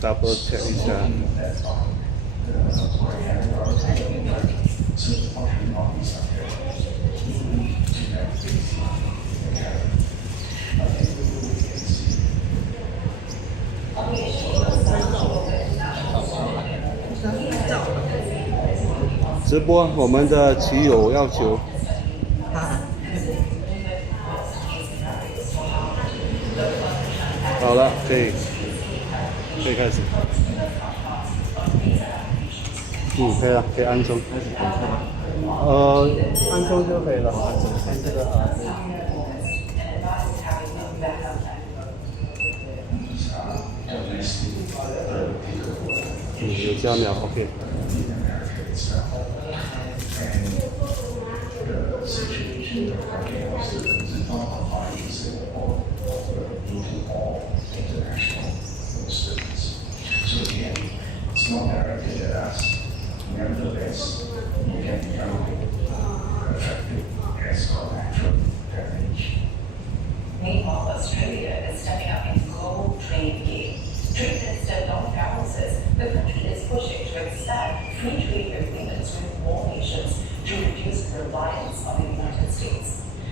double check 一下。直播我们的骑友要求。好了，可以开始。可以了，可以安装。安装就可以了。看这个有加秒 ，OK。Nevertheless, you can become effective as collateral damage. Meanwhile, Australia is stepping up its global trade game. Trade Minister Don Farrell says the country is pushing to expand free trade agreements with more nations to reduce reliance on the United States.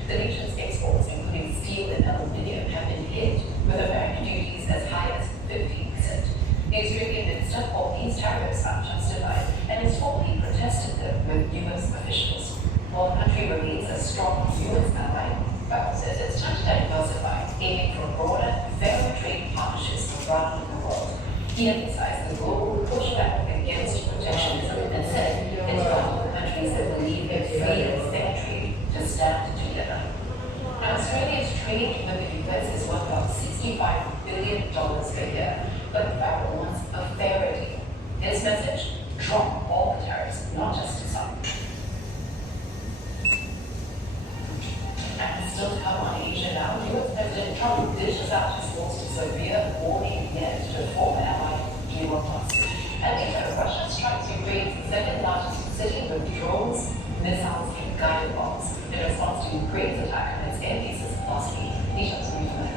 The nation's exports, including steel and aluminium, have been hit with American duties as high as 50%. The Australian minister called these tariffs unjustified and has formally protested them with U.S. officials. While the country remains a strong U.S. ally, Farrell says it's time to diversify, aiming for broader, fairer trade partnerships around the world. He emphasized the global pushback against protectionism and said it's bound for countries that believe in free and fair trade to stand together. Now, Australia's trade with the U.S. is worth about $65 billion a year, but Farrell wants a fairer deal. His message: drop all the tariffs, not just some. And still to come on Asia now, U.S. President Trump dishes out his most severe warning yet to former ally Jurong East. And later, Russia strikes Ukraine's second largest city with drones, missiles, and guided bombs in response to Ukraine's attack on its air bases last week. Nations reflect.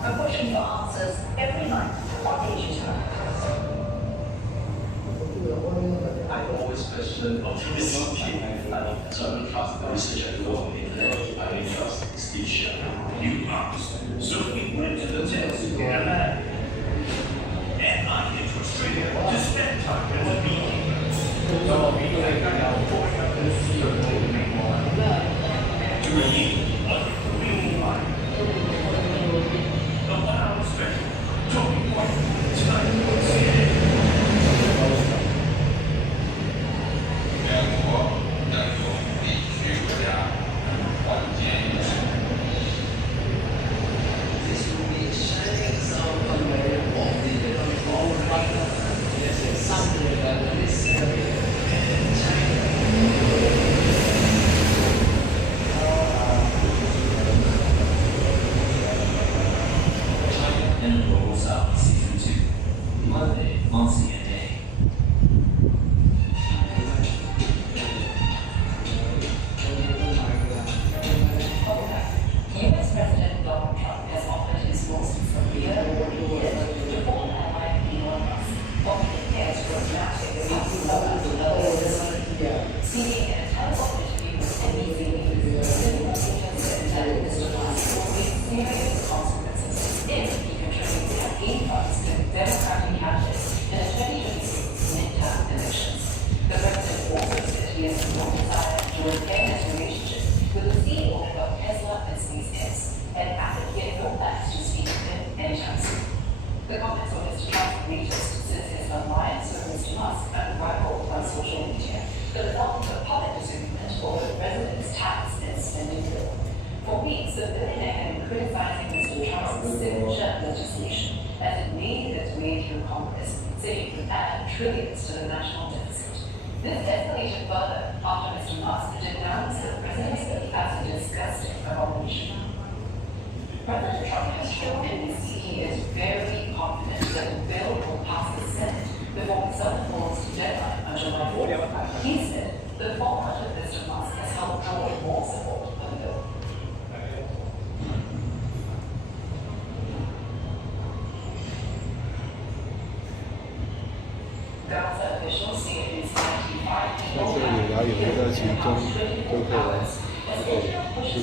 A question for answers every night on Asia. I always question optimism so I don't trust the research I do on the internet. I don't trust extinction. You asked, so we went to the test together. And I came to Australia to spend time as a beekeeper. To redeem what it really like. The Wow Special, talking point, tonight on CNN. 联国要有地区国家团结一致。Monday, once again. U.S. President Donald Trump has offered his most severe warning yet to former ally Elon Musk, what he compares to a dramatic speaking in a telephone interview with NBC News, the news agent said that Mr. Musk will face serious consequences if he contributes campaign funds to Democratic candidates in a 2020 anytime soon. The comments of Mr. Trump latest since his alliance with Mr. Musk unraveled on social media, the result of a public disagreement over the president's tax and spending bill. For weeks, the billionaire had been criticizing Mr. Trump's signature legislation as it made its way through Congress, saying it would add trillions to the national deficit. This escalated further after Mr. Musk denounced the president's bill as a disgusting abomination. President Trump has shown NBC he is very confident that the bill will pass the Senate before the Southern Board's deadline on July 4th. He said the format of Mr. Musk has helped draw more support for the bill. Gaza officials say it is 95在这里然后有一个其中就可以去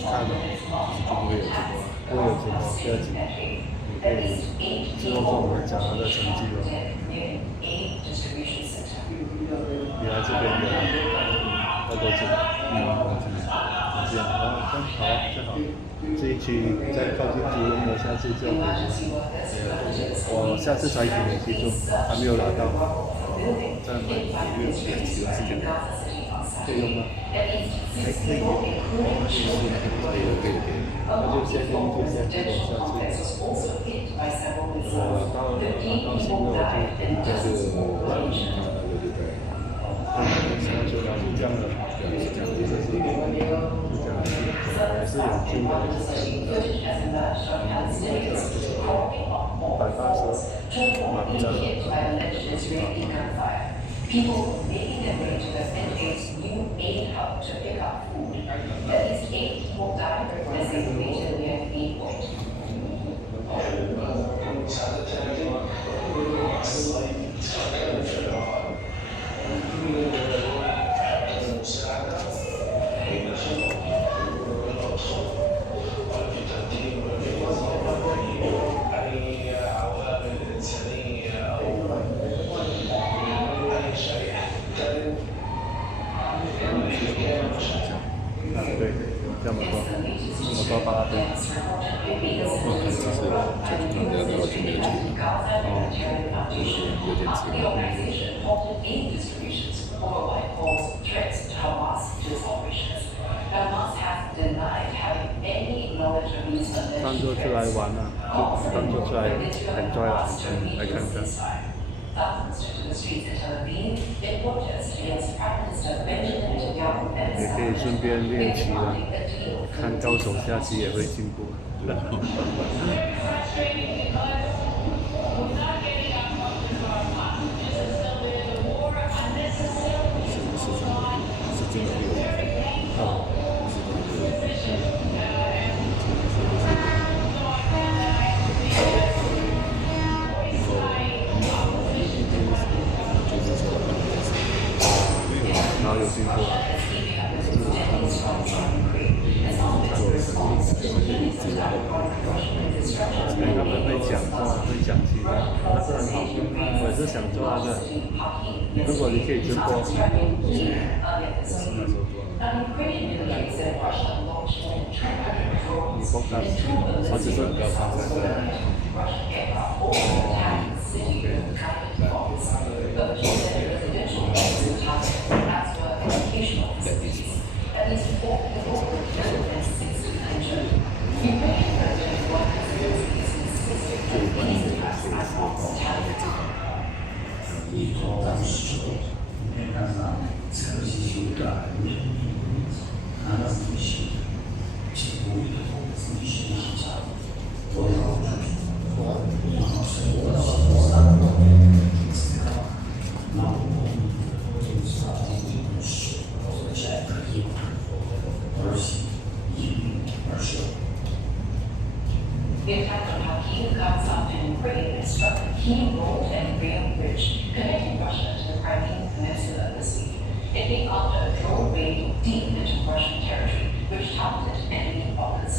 看了，就不会有直播，不会有直播，不要紧，你可以之后跟我们讲他的成绩哦。你来这边的要多久？这样，然后好啊，就好。这一区再靠近猪笼的，下次就可以了。我下次才给你记住，还没有拿到。再买一个其他事情，可以用吗？还可以，那就先用这些，结果下次，到新的我就是现在就了解这样的，就是这样，还是有旧的，People making their way to the NHA's new aid hub to pick up food. At least 8 people died as they waited near the aid point.当作出来玩啊，就当作出来 enjoy 啦，来看看。也可以顺便练棋了，看高手下棋也会进步。然后有进步了。他们会讲话，会讲其他，那是很好。我也是想做那个，如果你可以直播，你播看，我只是很高方才The attack on Kharkiv, Gaza, and Ukraine has struck a key road and rail bridge connecting Russia to the Crimean Peninsula this week. It came after a drone raid deep into Russian territory, which targeted enemy bombers.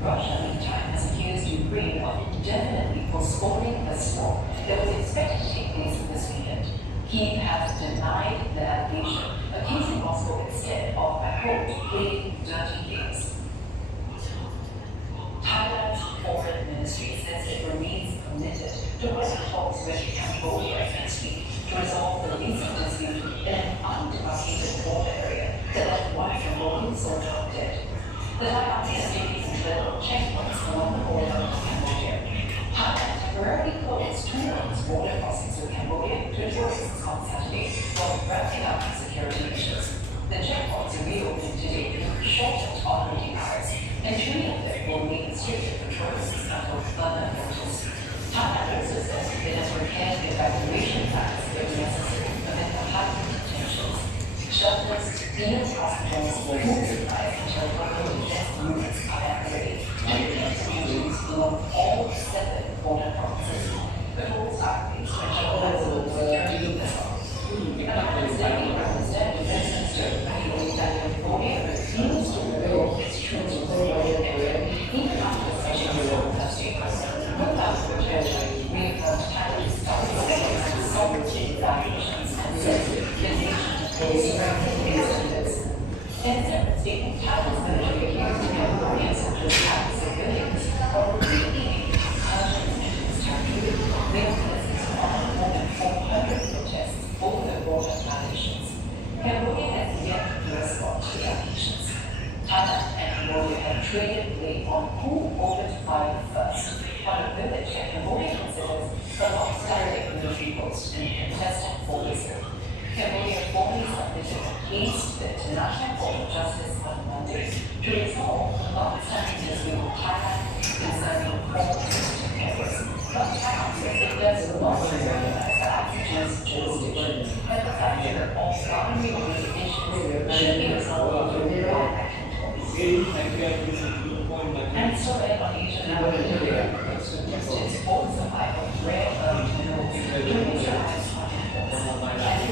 Russia, meantime, has accused Ukraine of indefinitely postponing the storm that was expected to take place this weekend. Kyiv has denied the allegation, accusing Moscow instead of, I quote, playing dirty games. Thailand's foreign ministry says it remains with Cambodia next week to resolve the recent dispute in an undemarcated border area that left one Cambodian soldier dead. The Taiwanese duties include checkpoints along the border of Cambodia. Thailand temporarily closed two border crossings with Cambodia to tourists on Saturday while ramping up security measures. The checkpoints are reopened today to shortened operating hours, and 3 of them will remain restricted for tourists until further notice. Thailand also says it has prepared evacuation plans if necessary amid the heightened tensions. Shelters, meals, hospitals, food supplies, until local defense units are at ready, and distributions along all 7 border provinces. The rules are in place to ensure maximum security as well. Another study represented Defense Minister revealed that Cambodia refused to reveal its troops in the border area, even after sessions on Thursday. Without return, reaffirmed Thailand's sovereignty evaluations and said the nation will strengthen its standards. In a separate statement, Thailand's military accused Cambodian soldiers of civilians of repeating incursions into its territory. They are listed on more than 400 protests over the border violations. Cambodia has yet to respond to the allegations. Thailand and Cambodia have traded blame on who opened fire first, on a village that Cambodia considers a long-standing military post and contested for Israel. Cambodia formally submitted a case to the International Court of Justice on Monday to resolve the long-standing dispute with Thailand concerning former Christian terrorism. But Thailand says it does not recognize the ICJ's jurisdiction, and the fact that all boundary issues should be resolved through bilateral talks. And so on Asian Nigeria suggested all survival of rare earth minerals to neutralize and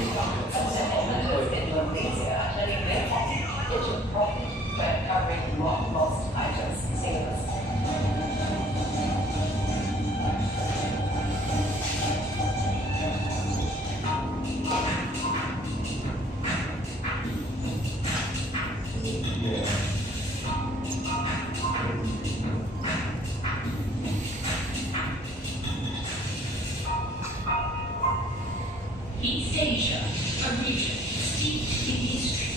some settlements in Malaysia are turning their into profit by covering long-lost items sailors. East Asia, a region steeped in history,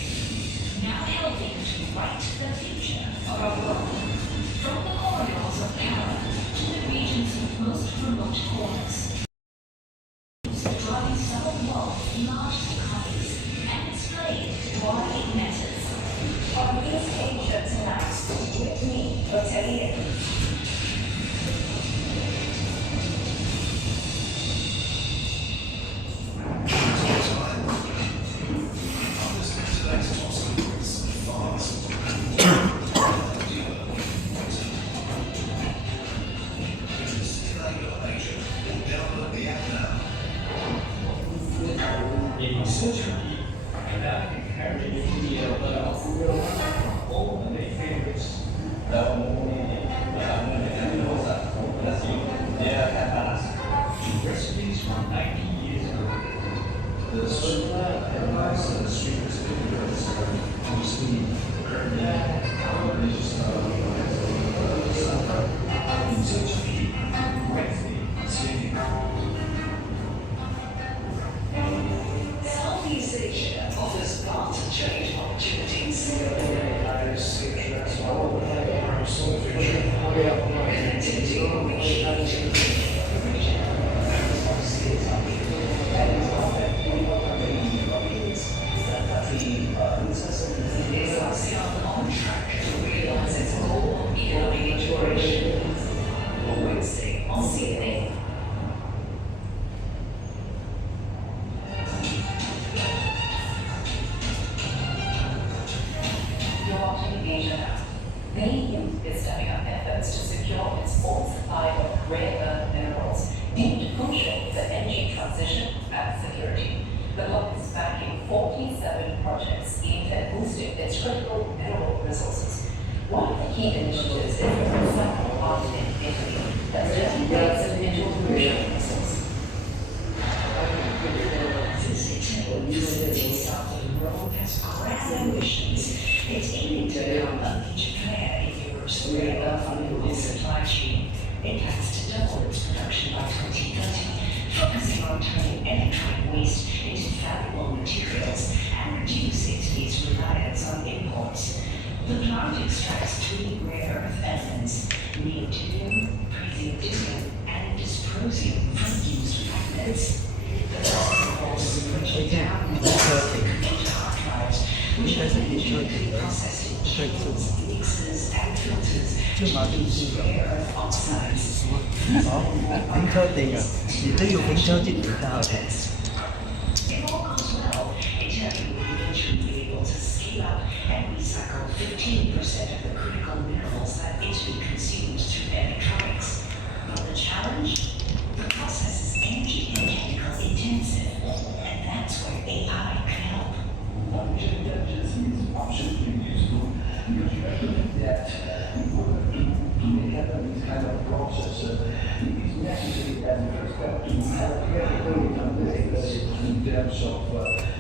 now helping to write the future of our world. From the corridors of power to the region's most remote corners, driving some world large economies and explain why it matters. On East Asia tonight, with me, Ottilia. Recipes from 90 years ago. The social advice and the street experience obviously Southeast Asia offers lots of trade opportunities. Is ASEAN on track to realize its goal of economic integration? Wednesday on CNN. You're watching Asia now. The EU is stepping up efforts to secure its full supply of rare earth minerals deemed crucial for energy transition and security. The bloc is backing 47 projects aimed at boosting its critical mineral resources. One of the key initiatives is the recycle plant in Italy that's turning waste into a crucial resource. Since its started, Rome has grand ambitions. It's aiming to become a major player in Europe's rare earth mineral supply chain. It plans to double its production by 2030, focusing on turning electronic waste into valuable materials and reducing its reliance on imports. The plant extracts three rare earth elements, neodymium, praseodymium, and dysprosium from used magnets. The process involves breaking down into hard drives, which are then processed in chambers, mixers, and filters to produce rare earth oxides. 好，停車定啊，而都要停車節而家嘅。 If all goes well, Italy will eventually be able to scale up and recycle 15% of the critical minerals that Italy consumes through electronics. But the challenge? The process is energy and chemical intensive, and that's where AI can help. Artificial intelligence is absolutely useful because you have to think that to make happen this kind of process, it is necessary as a first step to have everything in terms of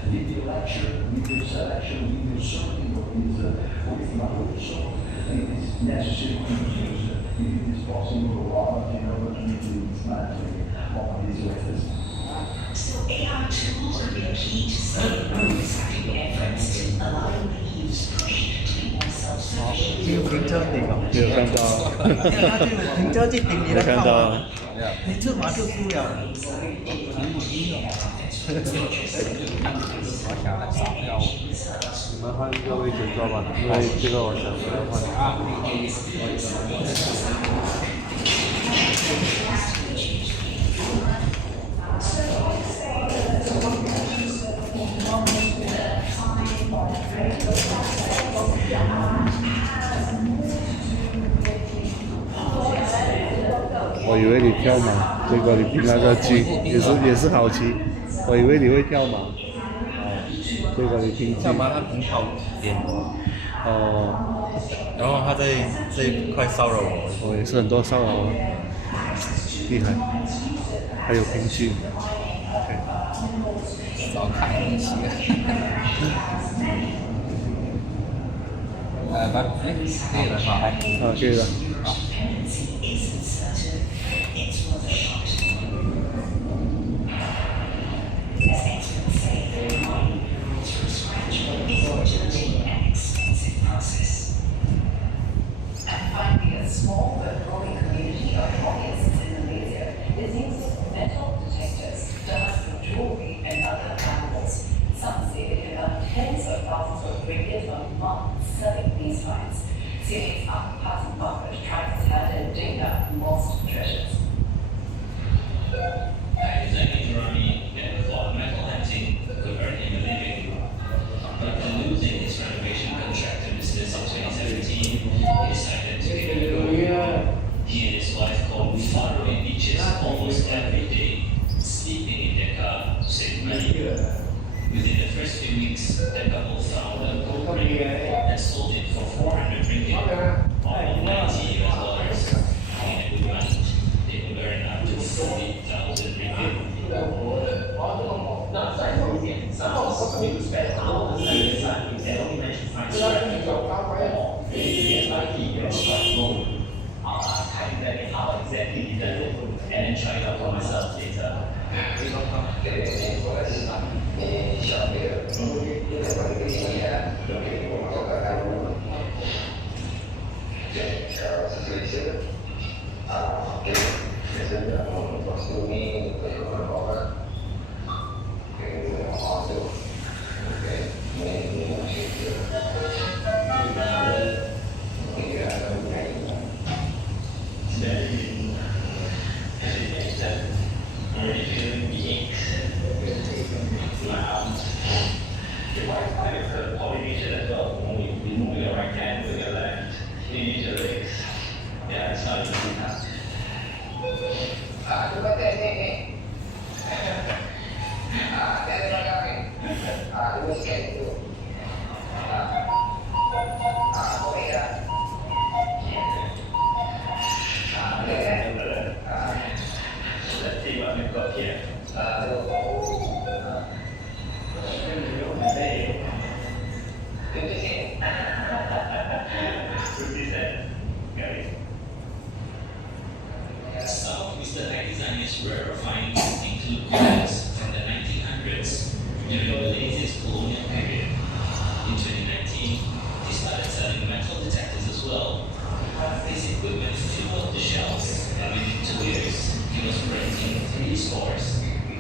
video lecture, video selection, video sorting of this knowledge. So it is necessary to use, if it is possible, robots in order to make the dismantling of these methods. So AI tools will be a key to scaling up recycling efforts, allowing the use push to be more 好， self-sufficient. 要停車定啊。没有看到，因为他这个停車節定你來没看到靠啊啊，，你這馬就輸了。你们换一个位置坐吧，因为这个我想不要换。我以为你跳马，结果你凭那个鸡也是好棋。我以为你会跳马，结果你凭鸡。干嘛他很好点哦，然后他在这一块骚扰我，我也是很多骚扰啊，厉害，还有凭鸡。少看一些。吧，哎，可以了，好，来，啊，可以了。 Isn't certain. It's worth a shot. As experts say, mining minerals from scratch is a dirty and expensive process. And finally, a small but growing community of hobbyists in Malaysia is using metal detectors to hunt for jewelry and other animals. Some say they can earn tens of thousands of ringgit a month selling these finds. Series of passing buffers trying to tell and dig up lost treasures. Pakistani Jurong and for metal hunting could earn him a living. But after losing his renovation contract to business in 2017, he decided to give it a go. He and his wife go faraway beaches almost every day, sleeping in their car to save money. Within the first few weeks, the couple found a gold ring and sold it for 400 ringgit, or $90 US. In a good month, they could earn up to 40,000 ringgit. Some people spend hours at the sun with their own mention find certain or maybe like even strike gold. I'll tell you that how exactly he does it and then try it out for myself later. Some of Mr. Pakistan's its rare findings include evidence from the 1900s during Malaysia's colonial period. In 2019, they started selling metal detectors as well. This equipment filled up the shelves, and within 2 years, it was renting 3 stores.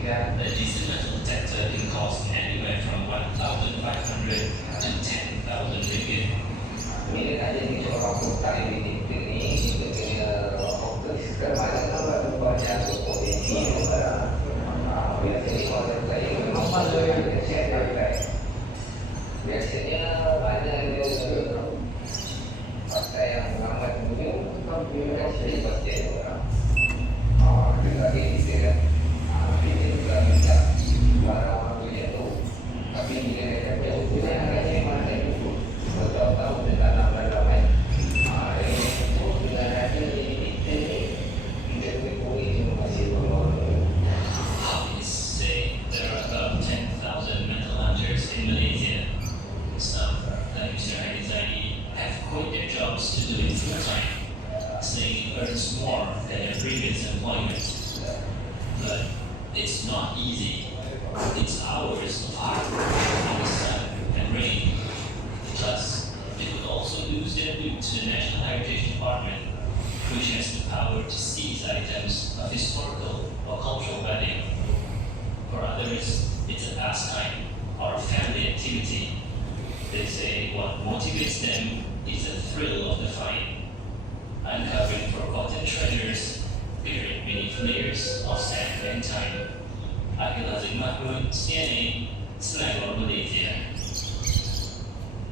A decent metal detector can cost anywhere from 1,500 to 10,000 ringgit.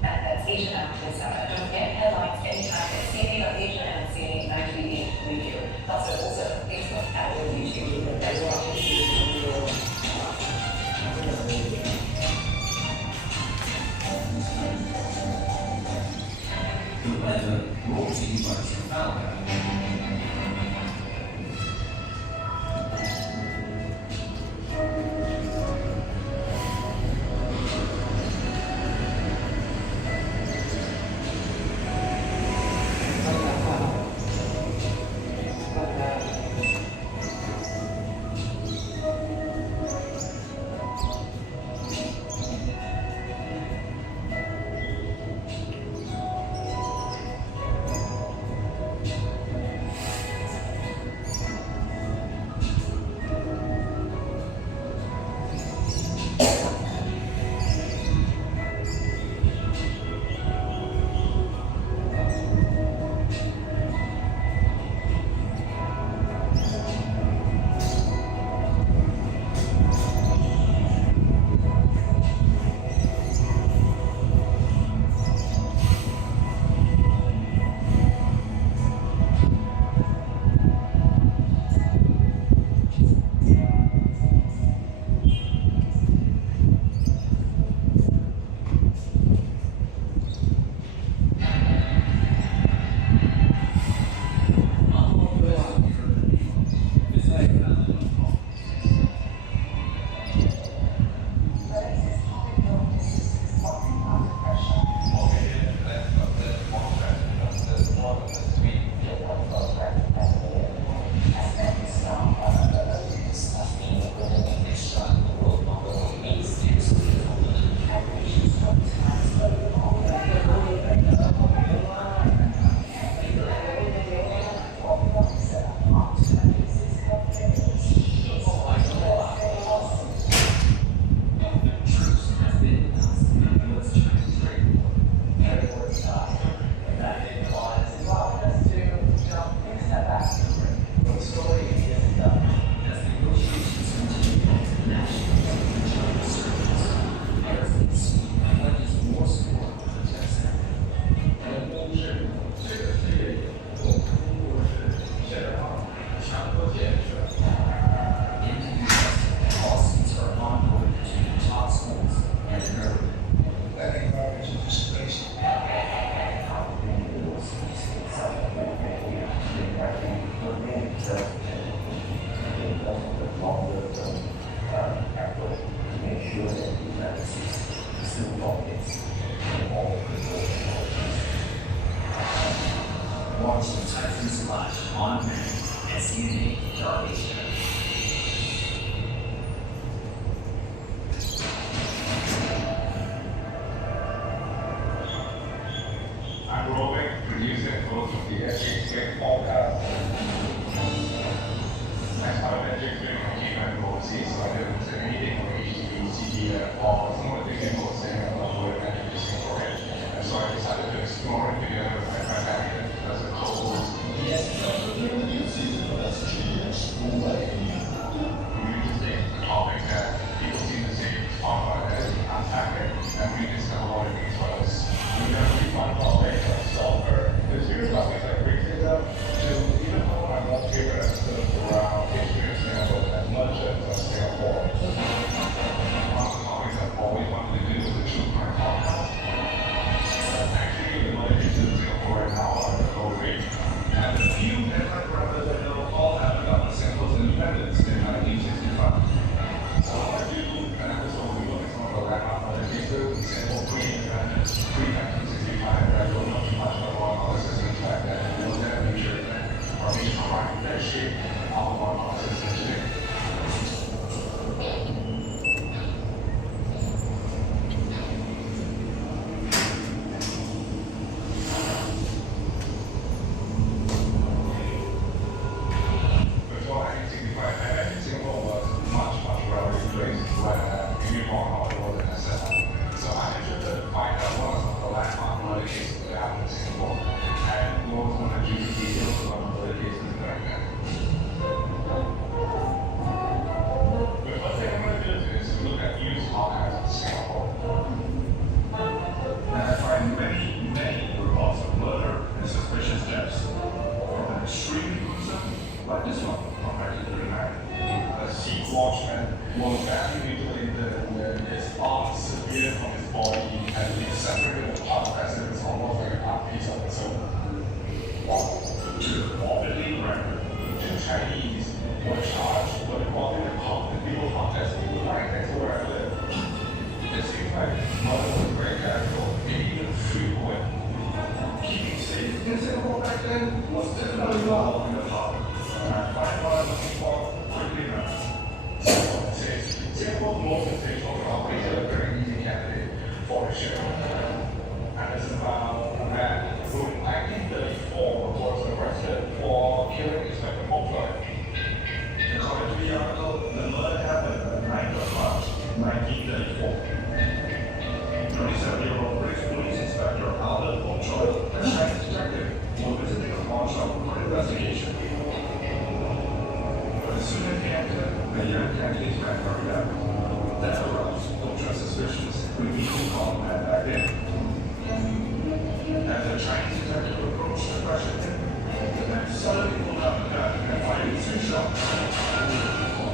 That's Asian Activist Summit. Don't forget headlines anytime at cna.asia and CNA 98 Radio. Also Facebook, Apple, YouTube. Thanks for watching. Watch the Typhoons Live on demand at cna.asia. watchman was evaluated when his arm severe from his body and he separated apart as if it's almost like a art piece of its own. To the morbidly record, two Chinese were charged with causing a legal contest right next to where I live. It seems like mother was very casual, maybe even frequent. Keeping safe in Singapore back then was definitely not in the top. And I find what I'm looking for quickly enough. Singapore's most sensational property is a very easy candidate for a show. And it's about a man who in 1934 was arrested for killing Inspector Moffler. According to the article, the murder happened on 9th of March, 1934. 27-year-old British police inspector Albert Montroy, a Chinese detective, was visiting a pawn shop for an investigation. But as soon as he entered, the young Cantonese man hurried out. That aroused ultra suspicions with equal combat back then. As the Chinese detective approached to question him, the man suddenly pulled out the gun and fired 2 shots.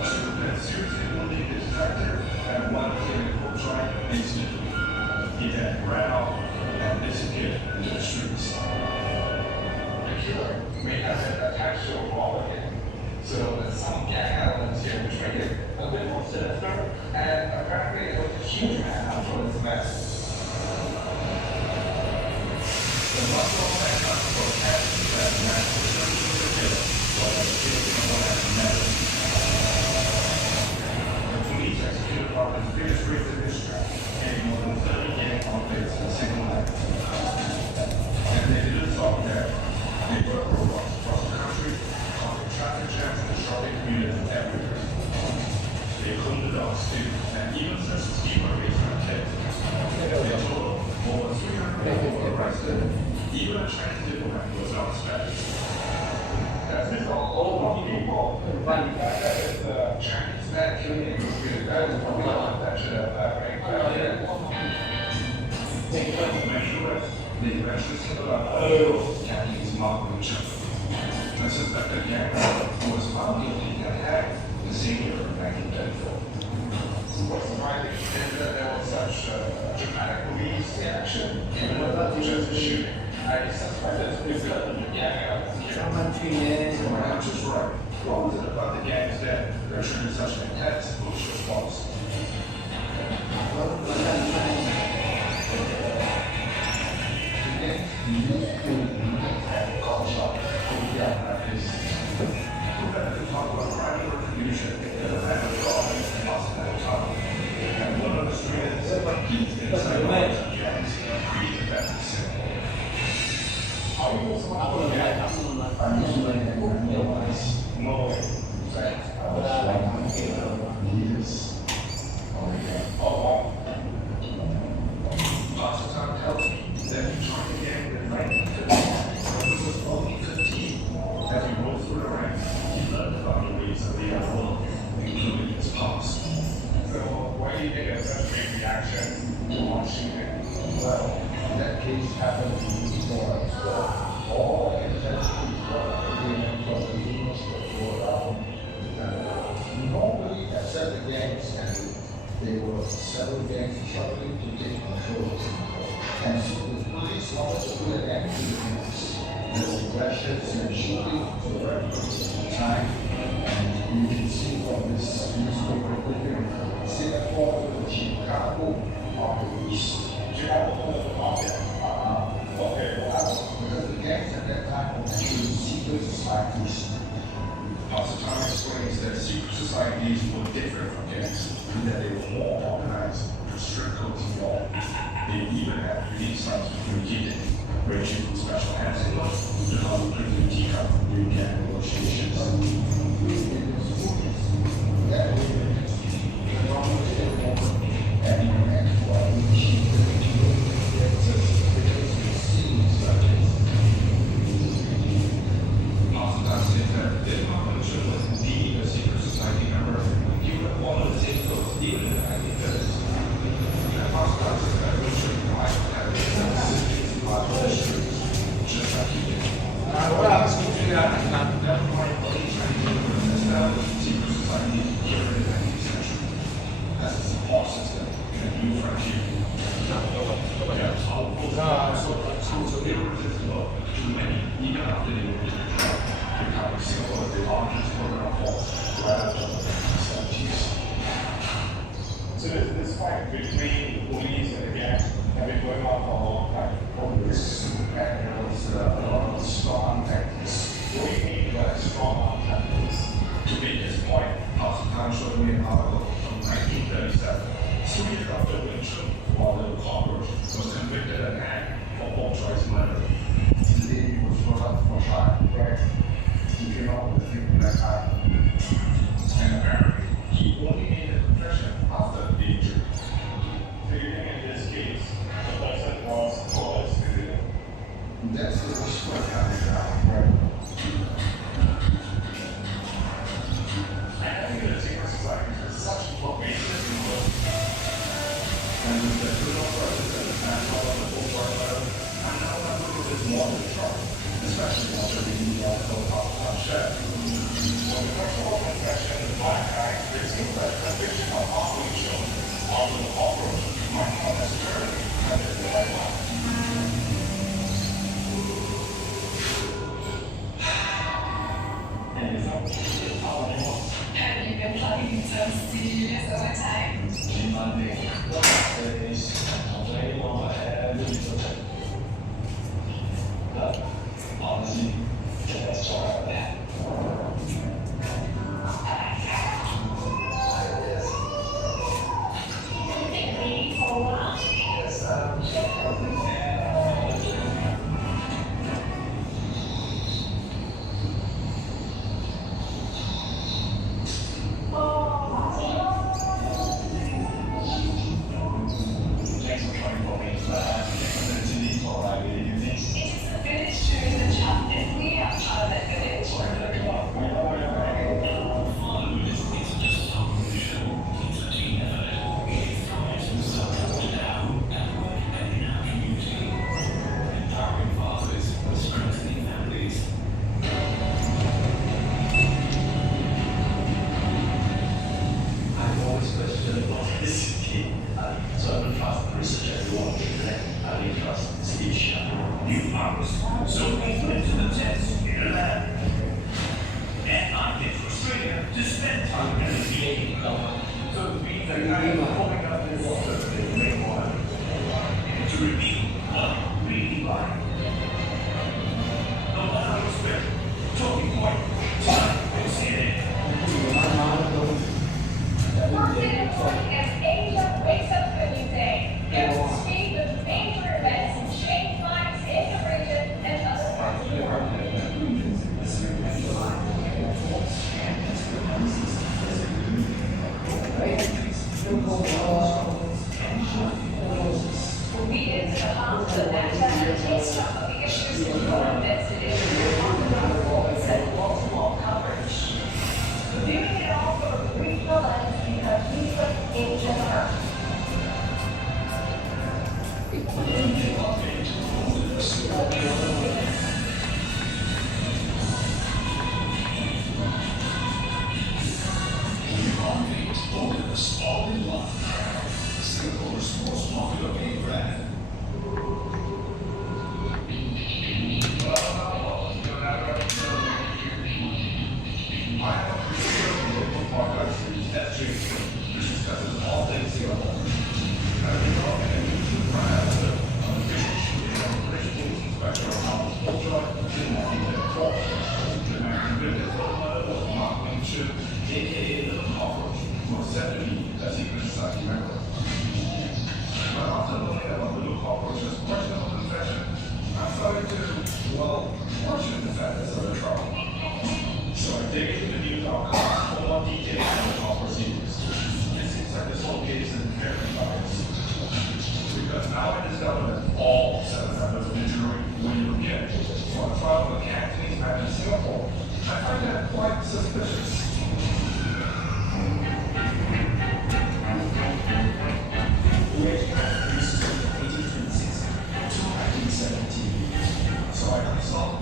2 men seriously wounded the detective and 1 killing Montroy instantly. He then ran off and disappeared into the streets. The killer may have been attached to a robber hit, so there's some gang elements here which make it a bit more sinister, and apparently it was a huge man out for this mess. The Buffalo man got protested that the man was searching for the killer while the killer was never. The police executed one of his biggest raids in history, getting more than 30 gang conflicts in a single night. And they didn't stop there. They put roadblocks across the country, causing traffic jams and disrupting communities everywhere. They cloned the dogs too, and even searched the ski parades for kids. In total, more than 300 people were arrested. Even a Chinese diplomat was not spared. As if all people, it's a Chinese man killing a that is probably not that should have happened. Many US, they eventually settled on Cantonese Mark Chen. A suspected gang who was found guilty and hanged the same year in 1934. What's surprising is that there was such dramatic police action, even without just a shooting. I suspected it's because the gang out here. I'm just right. What was it about the gangs that triggered such an intense police response? Talk about private retribution as a matter of law and possible time. And one of the strands deep inside the gangs created that symbol. Pastor Tom tells me that he joined the gang in 1950 when he was only 15. As he rose through the ranks, he learned about the ways of the world, including his past. So, why do you think it's such a big reaction on shooting? Well, that case happened before us. All intentions were from the demons that were around. Normally, except the gangs, and there were several gangs struggling to take control. And so the police wanted to do an end to the gangs. There were clashes and shooting for a time. And you can see from this newspaper clipping, Singapore to Chicago of the East. Okay, because the gangs at that time were actually secret societies. Pastor Tom explains that secret societies were different from gangs, in that they were more organized, with strict codes of law. They even had unique styles of communicating, ranging from special handling to how to quickly teacup during gang negotiations. That way, Just like he did. fight between the police and the gang have been going on for a long time. This and was strong tactics. What do you mean by strong arm tactics? To make this point, 老师他说的那个 article from 1937, Swedish Dr. Winchell, while the cockroach, was convicted and hanged for poor choice murder. Today he was brought up for trial. Right. He came out with a big black eye. And apparently, he only made a confession after the injury. So you think in this case, the person was coerced? That's the response I have. Right. I think the secret society is such pervasive in the world. And the criminal president and all of the board and now I'm looking at this more than trouble, especially after reading the article about Chef. When the first oral confession in the black eye, it seems that conviction of harming children after the cockroach might not necessarily have been the right one. Have you been plugging some serious overtime? So I saw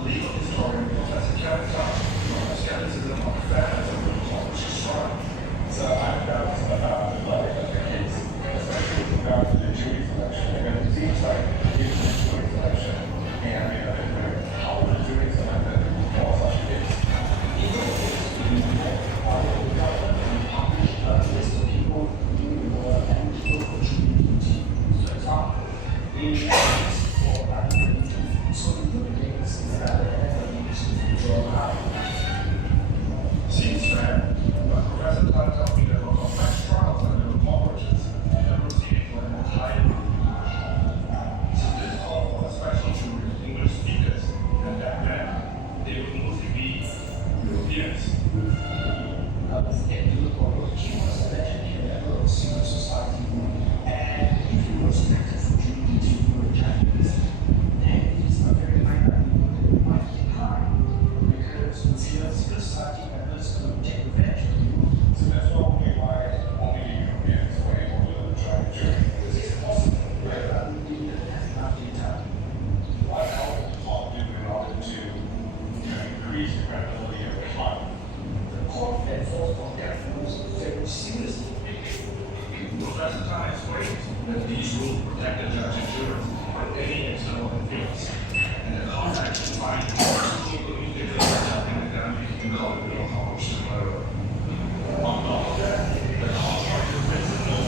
protect the judge's jurors from any external influence. And the contract defined the on top of that, the contract principle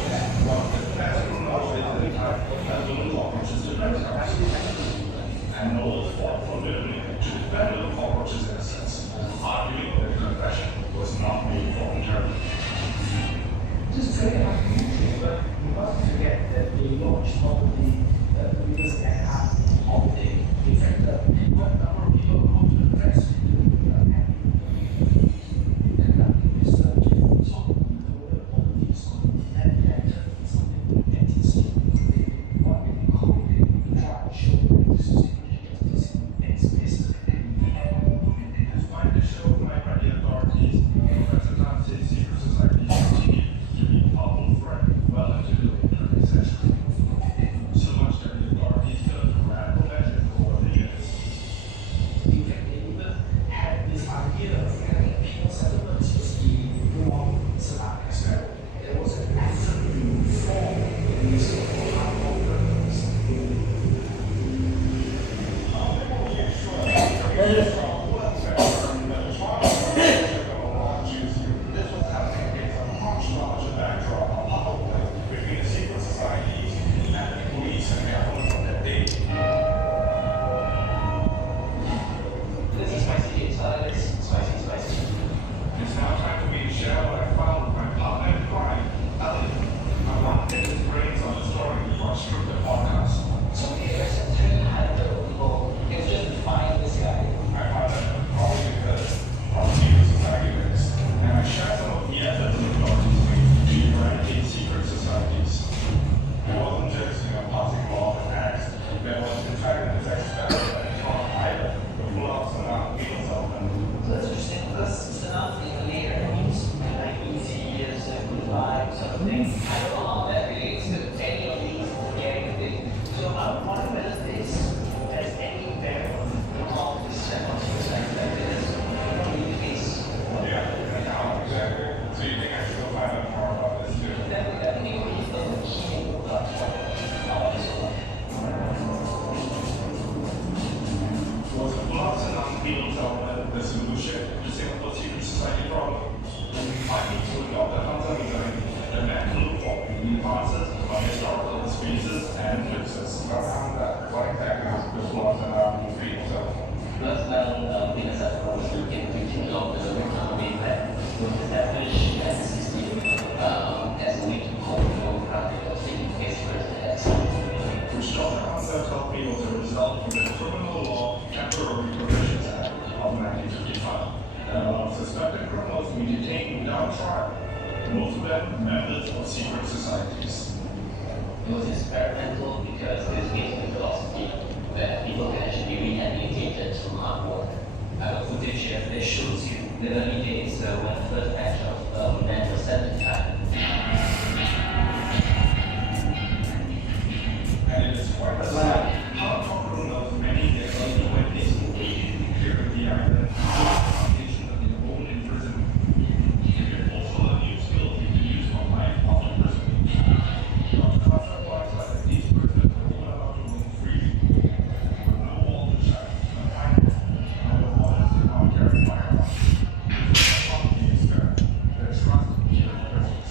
was the best promoted at the time as the law, which is the best and Knowles fought formidably to defend the cockroach's innocence, arguing that the confession was not made voluntarily. This is very unusual, but we must forget that the launch of the previous act holiday, in fact, quite a number of people go to the press to happy. And nothing is so the politics on that something anti-state. They want to code it to try and show that this is explicit. That's why the show my party authorities represented secret society continue to be powerful threat well into the 20th century. So much that the authorities took radical measures over the years. In fact, they even had this idea of having penal settlements with the Jurong East St. There was an absolute reform in this hardcore criminals. This was happening against a harsh larger backdrop of power play between the secret societies and the police and government of that day. This is spicy. It's spicy. It's now time for me to share what I found with my partner in crime, Elliot. I want to get his brains on the story before I strip the podcast. So there's a 300 people. It's just to find this guy. I found that probably because of secret society links, and I share some of the efforts of authorities made to eradicate secret societies. It wasn't just passing law and acts. There was in fact an experiment that taught either the full-out wheels of them. So that's interesting because Sanam being a leader means like easy years, good vibes, sort of thing. I don't know how that relates to any of these scary things. So I'm wondering whether this has any bearing on this set of things like this. Really case. Yeah, exactly. So you think I should go find out more about this too? Definitely what you think the key Was the full-out penal settlement the solution to Singapore's secret society problem? I need to adopt the concept design that man can look for in answers from historical experiences and influences. What exactly is the full-out penal settlement? Because in a certain was looking to develop the economy that was established as a system as a way to control traffic of taking case first. Which draws the concept of penal as a result from the Criminal Law Temporary Provisions Act of 1955 that allows suspected criminals to be detained without trial, most of them members of secret societies. It was experimental because this gives the philosophy that people can actually be rehabilitated from hard work. I have a footage here that shows you the early days when the first batch of men was sent to time. And it is quite a sight how criminals many in their early 20s waited to clear the island on the foundation of their own imprisonment. They could also learn new skills to use for life after imprisonment. Dr. Carter points out that these prisoners were allowed to roam freely, with no wall to shut, no time, no orders to not carry firearms. This is a funky experiment that is trusted to the person.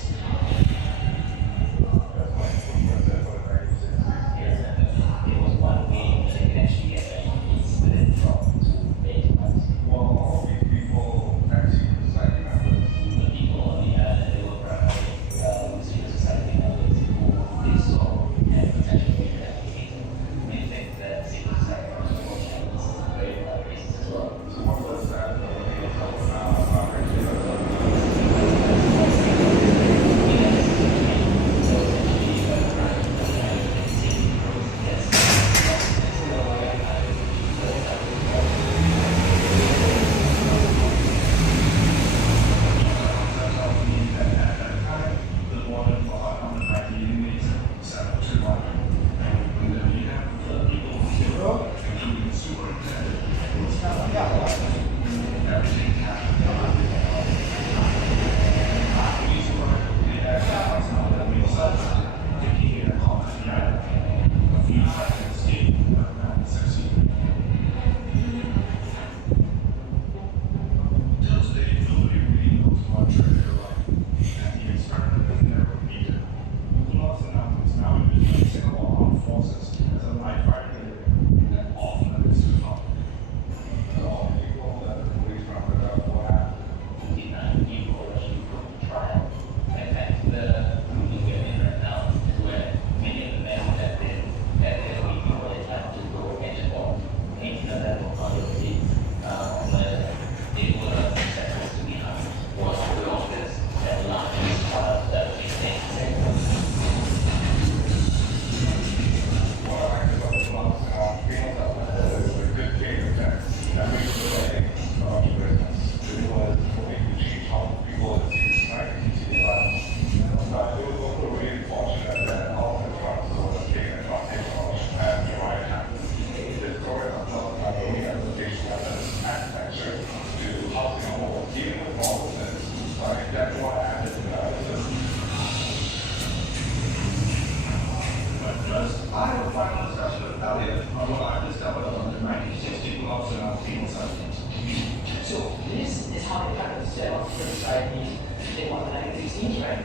So this is how they kind of set up the society. They want the 1916, right?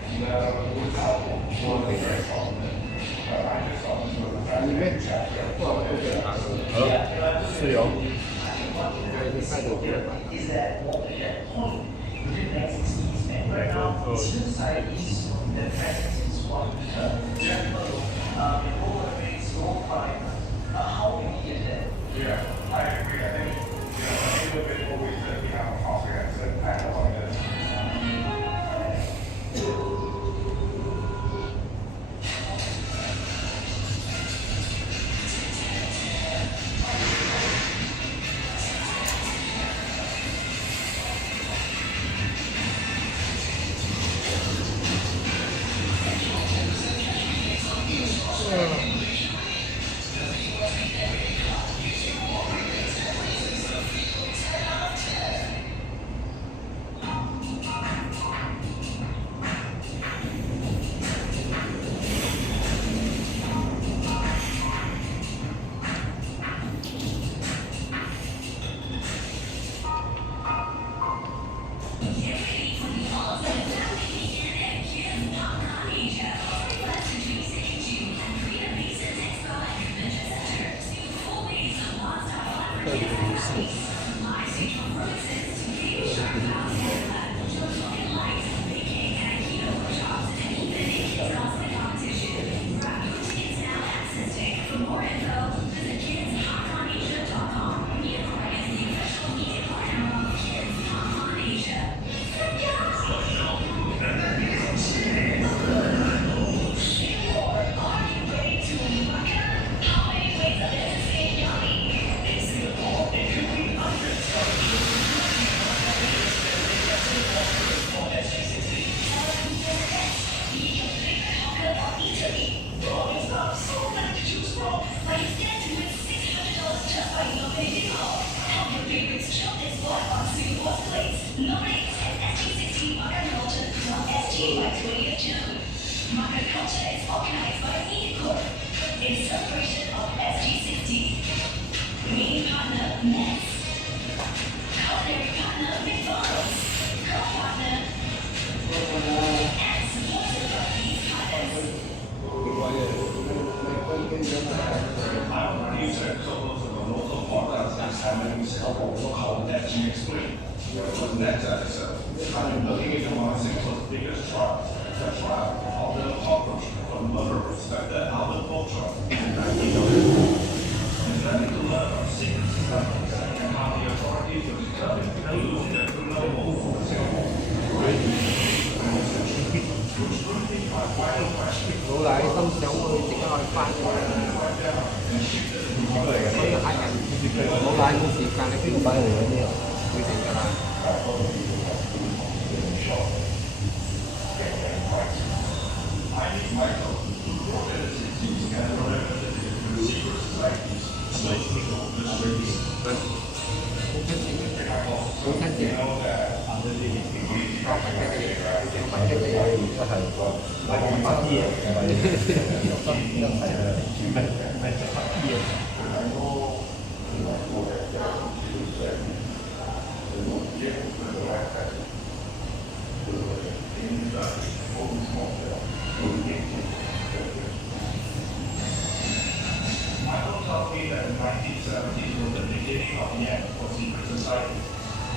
Is that what the point within the 1960s, and right now, civil societies, the president is one. All race, all crime, how do we get there? Yeah, I agree. I think, a little bit always said we have a comprehensive plan on this.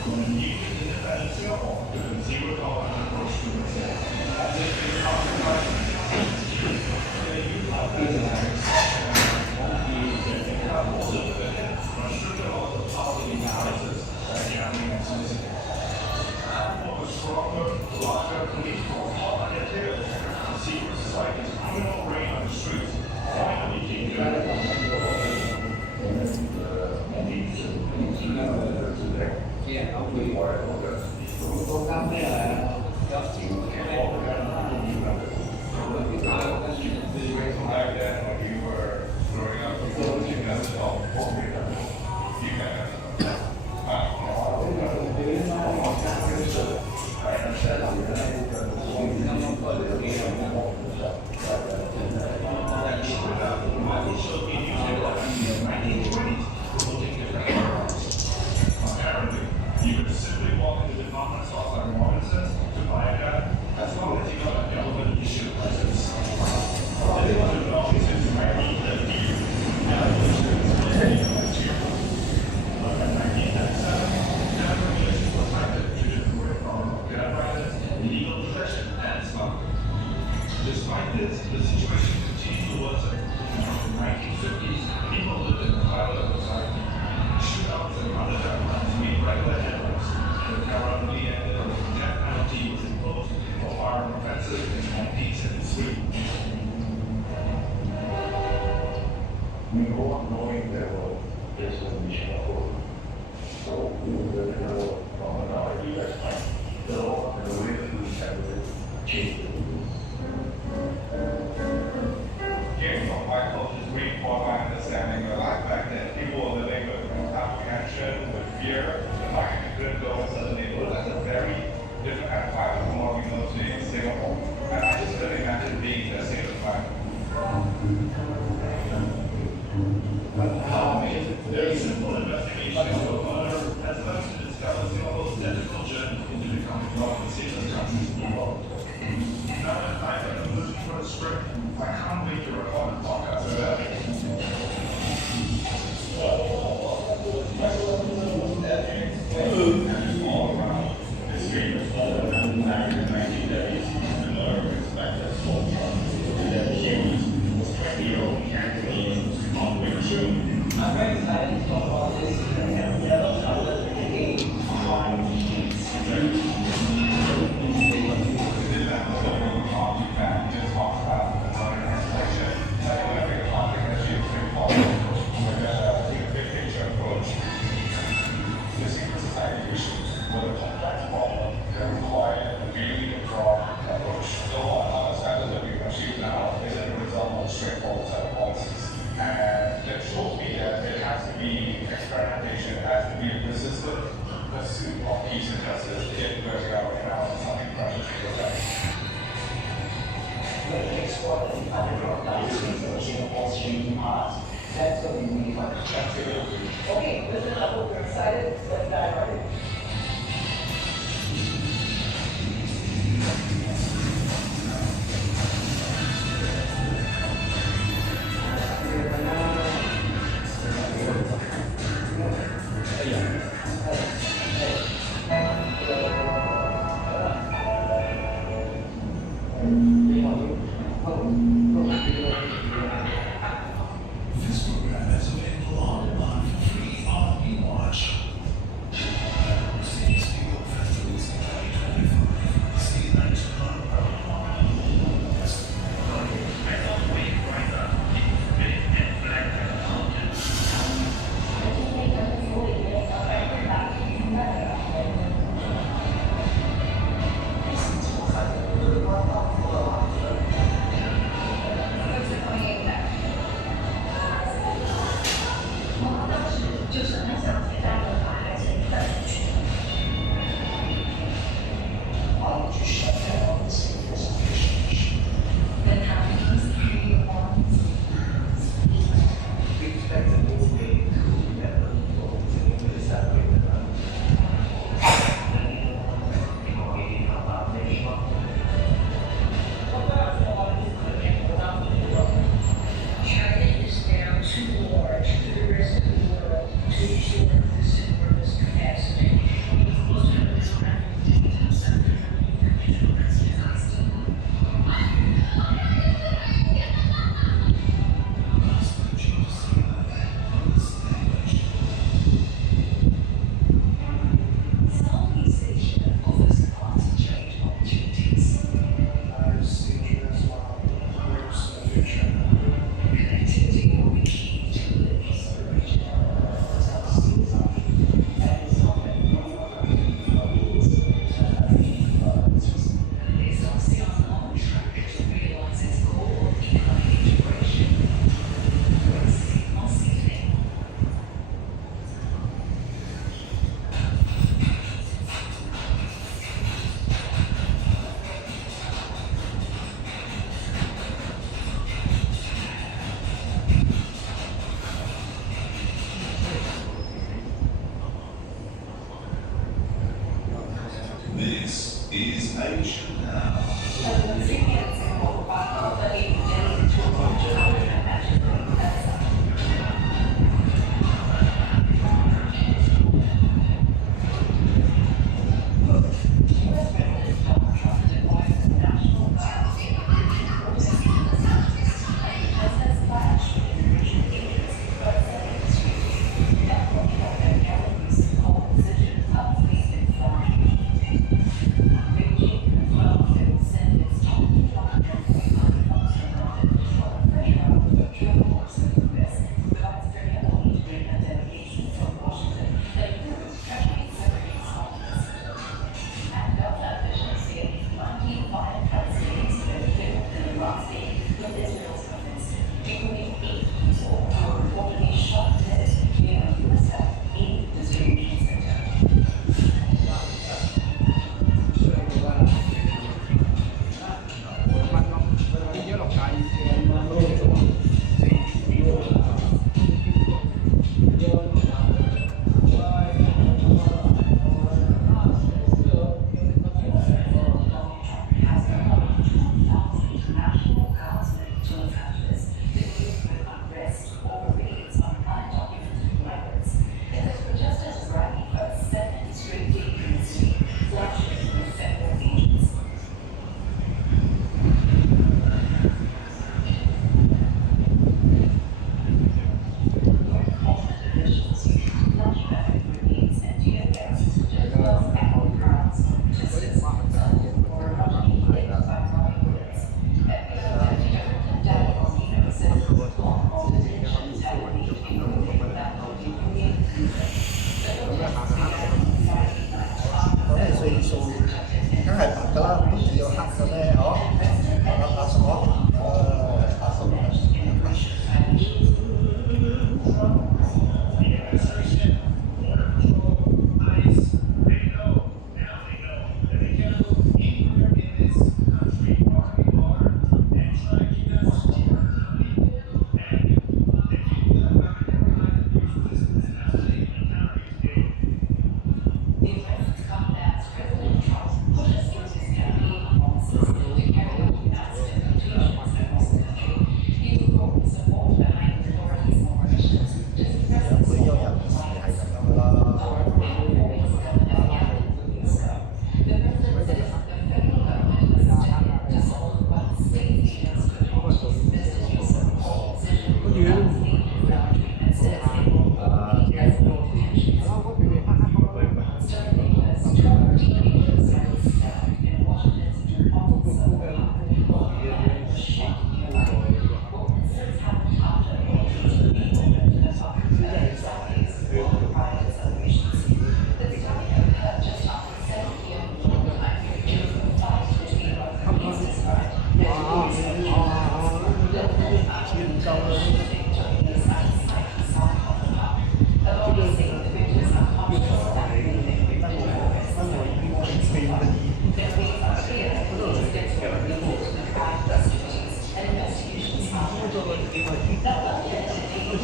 When you independence, zero tolerance approach to Despite this, the situation continued to worsen. In the 1950s, people lived in a high-level society. Shootouts and other gunfights made regular headlines. The terror only ended when the death penalty was imposed for firearm offenses in 1973. We go on knowing there was a mission of so we will know from our US time. So the way we have changed. Hearing from my cultures reinforced my understanding that life back then, people were living with apprehension, with fear, the market couldn't go into the neighborhood. That's a very different kind of life from what we know today in Singapore. And I just couldn't imagine being in that state of mind. Very simple investigation into a murder has led to discover Singapore's difficult journey into becoming one of the safest countries in the world. Now that I'm looking for a script, I can't wait to record the podcast about it. All around, the street was full back in the 1930s. The murder was expected to fall from the accused was 20-year-old Cantonese on Wing Chun. I'm very excited to talk about this. That's going to be really fun. Okay, listen up, we're excited. Let's dive right in. This program is available online for free on eWatch. Mercedes Video Festivals 2025. See that I thought way brighter in red and black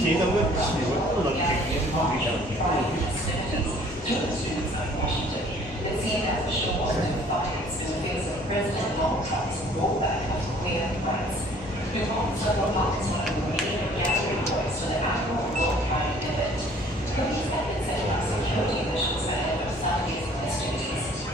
企都跟企會不能停嘅方面就 The CNN show defiance in the face of President Donald Trump's rollback of queer rights. Reports of the marketing agreed to gather reports for the annual World Pride event. Police have been setting up security officials ahead of Sunday's festivities.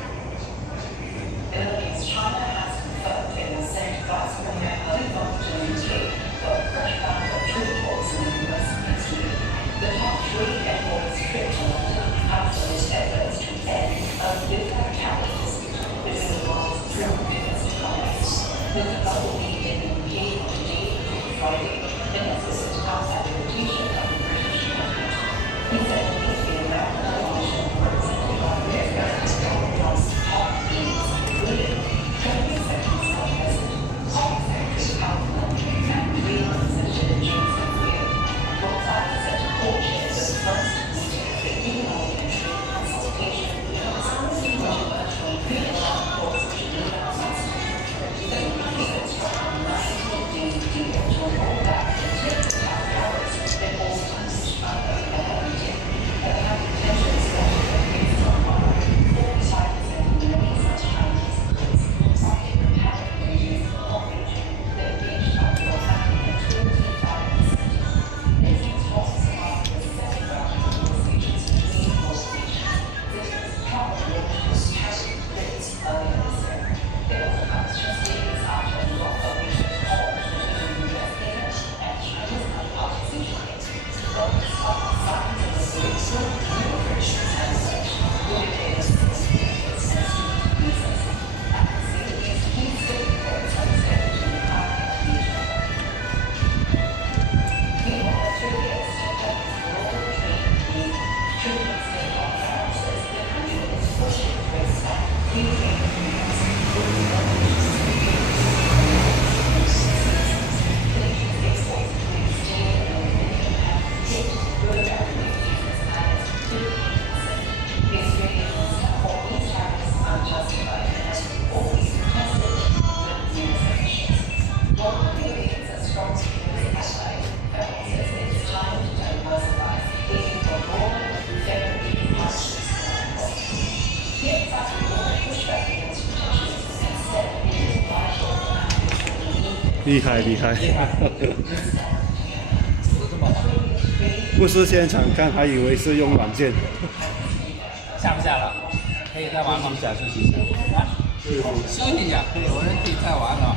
In the news, China has confirmed it will send Vice Premier helicopter to the UK for a fresh round of troop reports in the US next week. The top three airports trip to London absolute efforts to end a bitter tariff dispute between the world's three biggest economies. The couple will be in the UK on today through Friday, and has visit outside the rotation of the British cabinet. He said it needs the American coalition represented by President Donald Trump's top aides, including Treasury Secretary Scott Bessent, Home Secretary Al Blanchard, and Greenland Senator James McGreal. Both sides set to co-chair the first meeting of the economic and trade consultation units, which emerged from pre-election reports to new announcements. The agreement struck a 19-day deal to roll back the tariff tariffs that all countries under the meeting, and have intentions that increase from 45% in recent Chinese goods, market tariff reduced mortgage that reached up to 125%. It seems talks about the second round of negotiations between both nations. This was Trump negotiated tariff rates earlier this year. It also comes just days after a lot of research calls between the US leaders and China's counterparts in China. Both saw signs of a breakthrough in operations and such, would pay the benefits and student visas. I can see these key stakeholders are scheduled to be part of the agenda. Meanwhile, Australia is set up its global trade league. Treatment state of France says the country is pushing to expand free trade agreements with the nation's exports including steel and aluminum have hit good revenue as high as 50%. The Australians have called these tariffs unjustified and have always protested with new sanctions. While the Australians are strong security ally, Federal says it's time to diversify, aiming for broader, fairer trade partnerships going forward. The outside report pushed back against protections and said it is vital for countries to lead 厉害厉害，不是现场看，还以为是用软件。下不下了？可以再玩吗？休息一下，休息一下。啊，休息一下，可以，我们可以再玩了。